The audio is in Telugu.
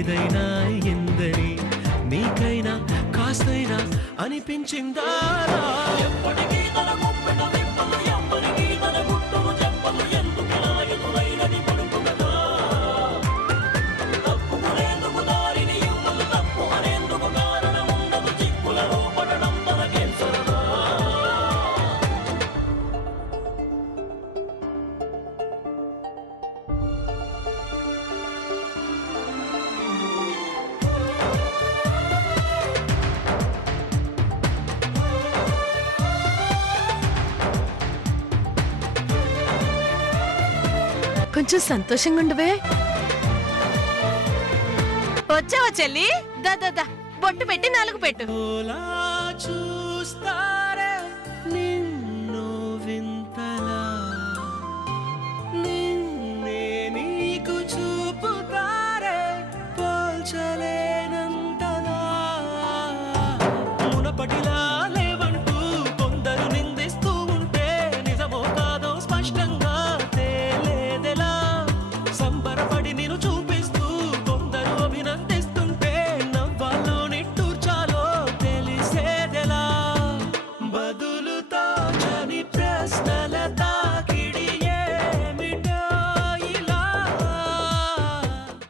ఏదైనా ఎందని నీకైనా కాస్తైనా అనిపించిందా ఎప్పటికీ తన గుప్పెట విప్పలు ఎవ్వరికీ తన గుట్టును చెప్పలు ఎందుకిలా ఎదురైనది పడుకు కదా తప్పుకు లేందుకు దారిని ఇవ్వలు తప్పు అనేందుకు కారణం ఉండదు చిక్కులలో పడడం తనకేం సరదా కొంచెం సంతోషంగా ఉండవే. వచ్చావా చెల్లి? దా బొట్టు పెట్టి 4 పెట్టు.